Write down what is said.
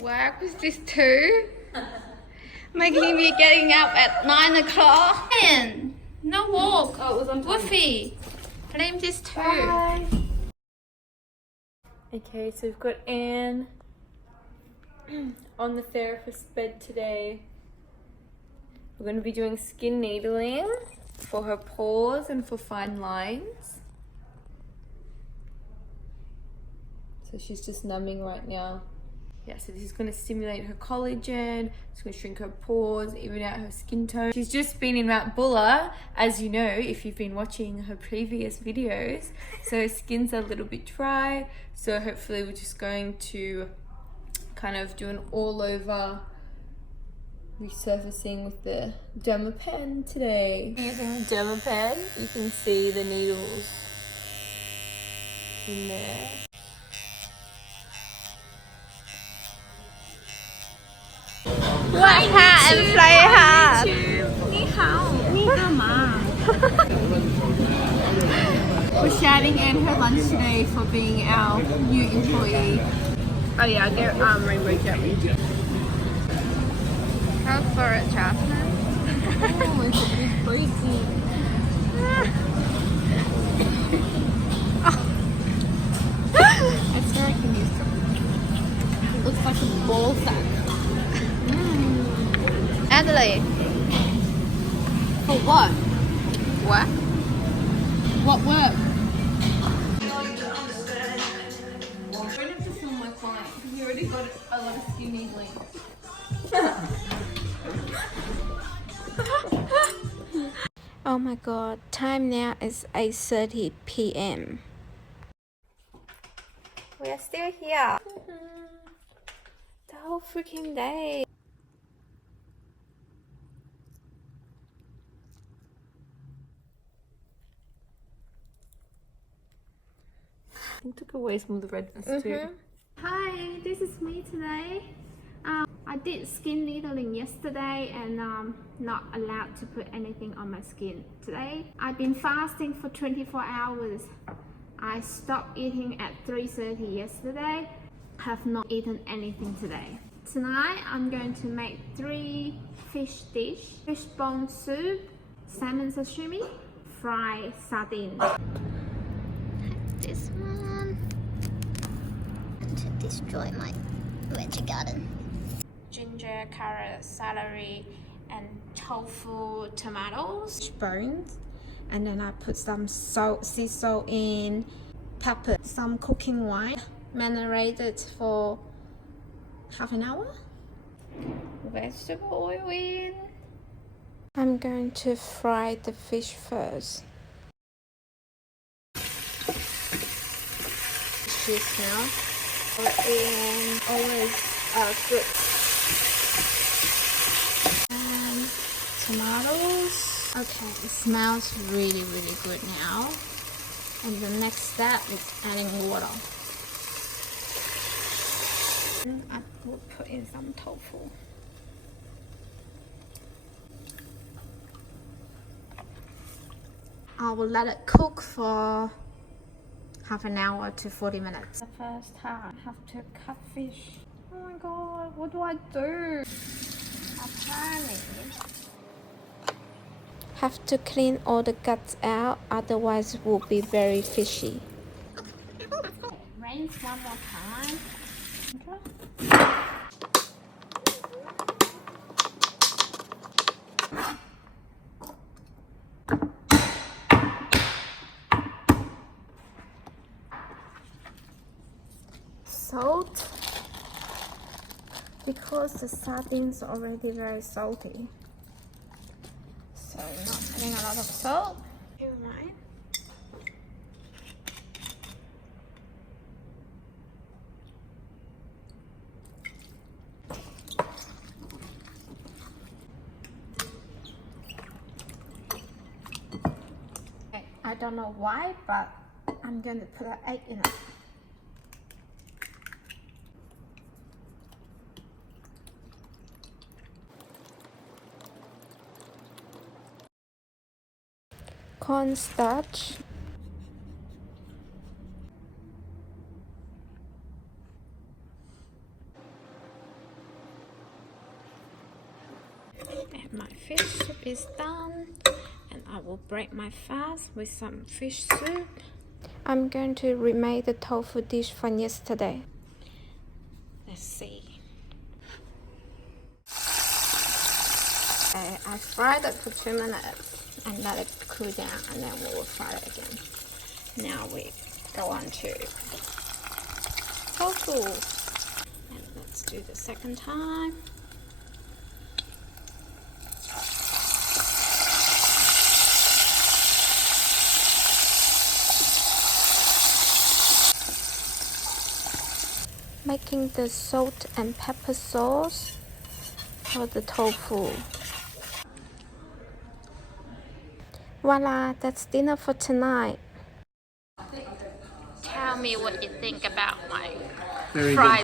Work with this too? Making me getting up at 9 o'clock. Man, no walk. Oh, it was on time. Woofy. Blame this too. Bye. Okay, so we've got Anne on the therapist's bed today. We're going to be doing skin needling for her pores and for fine lines. So she's just numbing right now. Yeah, so this is going to stimulate her collagen, it's going to shrink her pores, even out her skin tone. She's just been in Mount Buller, as you know, if you've been watching her previous videos. So her skin's a little bit dry, so hopefully we're just going to kind of do an all over resurfacing with the Dermapen today. Using the Dermapen, you can see the needles in there. Work hard and play hard. 你好，你干嘛? We're shouting at her lunch today for being our new employee. Oh yeah, get rainbow jelly. Go for it, Jasmine. Oh, it's a bit breezy. I swear I can use it. It looks like a ball sack. Adelaide. For what? What? What work? I don't have to film my client because he already got a lot of skin needling. Oh my god, time now is 8:30 p.m. We are still here. The whole freaking day. I took away some of the redness too. Hi, this is me today. I did skin needling yesterday and not allowed to put anything on my skin today. I've been fasting for 24 hours. I stopped eating at 3:30 yesterday. Have not eaten anything today. Tonight I'm going to make 3 fish dish: fish bone soup, salmon sashimi, fried sardines. This one to destroy my veggie garden. Ginger, carrot, celery, and tofu, tomatoes, bones, and then I put some salt, sea salt in, pepper, some cooking wine, marinated for half an hour. Vegetable oil in. I'm going to fry the fish first. Cheese now, and always good. And tomatoes. Okay, it smells really good now. And the next step is adding water. And I will put in some tofu. I will let it cook for half an hour to 40 minutes. The first time I have to cut fish. Oh my god, what do I do? Apparently have to clean all the guts out, otherwise it will be very fishy. Rinse one more time. Okay. Salt, because the sardines are already very salty, so not adding a lot of salt. Right. Okay, I don't know why, but I'm going to put an egg in it. Cornstarch, And my fish soup is done. And I will break my fast with some fish soup. I'm going to remake the tofu dish from yesterday. Let's see. I fried it for 2 minutes and let it cool down, and then we will fry it again. Now we go on to tofu. And let's do the second time. Making the salt and pepper sauce for the tofu. Voila, that's dinner for tonight. Tell me what you think about my fried